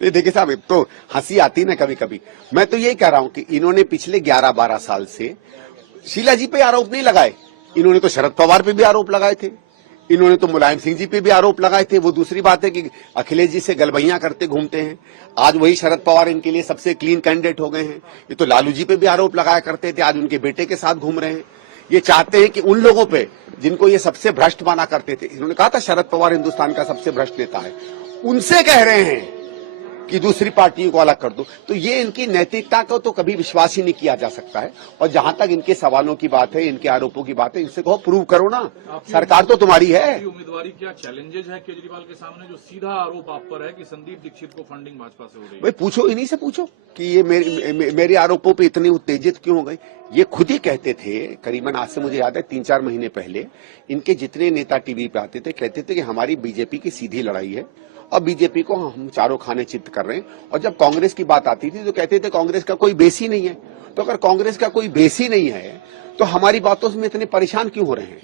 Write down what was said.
देखिए साहब, तो हंसी आती ना कभी कभी। मैं तो यही कह रहा हूं कि इन्होंने पिछले 11-12 साल से शीला जी पे आरोप नहीं लगाए। इन्होंने तो शरद पवार पे भी आरोप लगाए थे, इन्होंने तो मुलायम सिंह जी पे भी आरोप लगाए थे। वो दूसरी बात है कि अखिलेश जी से गलबैयां करते घूमते हैं। आज वही शरद पवार इनके लिए सबसे क्लीन कैंडिडेट हो गए हैं। ये तो लालू जी पे भी आरोप लगाया करते थे, आज उनके बेटे के साथ घूम रहे हैं। ये चाहते हैं कि उन लोगों पे जिनको ये सबसे भ्रष्ट माना करते थे, इन्होंने कहा था शरद पवार हिंदुस्तान का सबसे भ्रष्ट नेता है, उनसे कह रहे हैं कि दूसरी पार्टियों को अलग कर दो। तो ये इनकी नैतिकता को तो कभी विश्वास ही नहीं किया जा सकता है। और जहां तक इनके सवालों की बात है, इनके आरोपों की बात है, इनसे कहो प्रूव करो ना, सरकार तो तुम्हारी है। उम्मीदवारी क्या चैलेंजेस है केजरीवाल के सामने, जो सीधा आरोप आप पर है कि संदीप दीक्षित को फंडिंग भाजपा से हो रही है? भाई पूछो इन्हीं से, पूछो कि ये मेरे आरोपों पे इतनी उत्तेजित क्यों हो गई। ये खुद ही कहते थे, करीबन आज से मुझे याद है 3-4 महीने पहले, इनके जितने नेता टीवी पे आते थे कहते थे कि हमारी बीजेपी की सीधी लड़ाई है और बीजेपी को हम चारों खाने चित कर रहे हैं। और जब कांग्रेस की बात आती थी तो कहते थे कांग्रेस का कोई बेस ही नहीं है। तो अगर कांग्रेस का कोई बेस ही नहीं है तो हमारी बातों से इतने परेशान क्यों हो रहे हैं?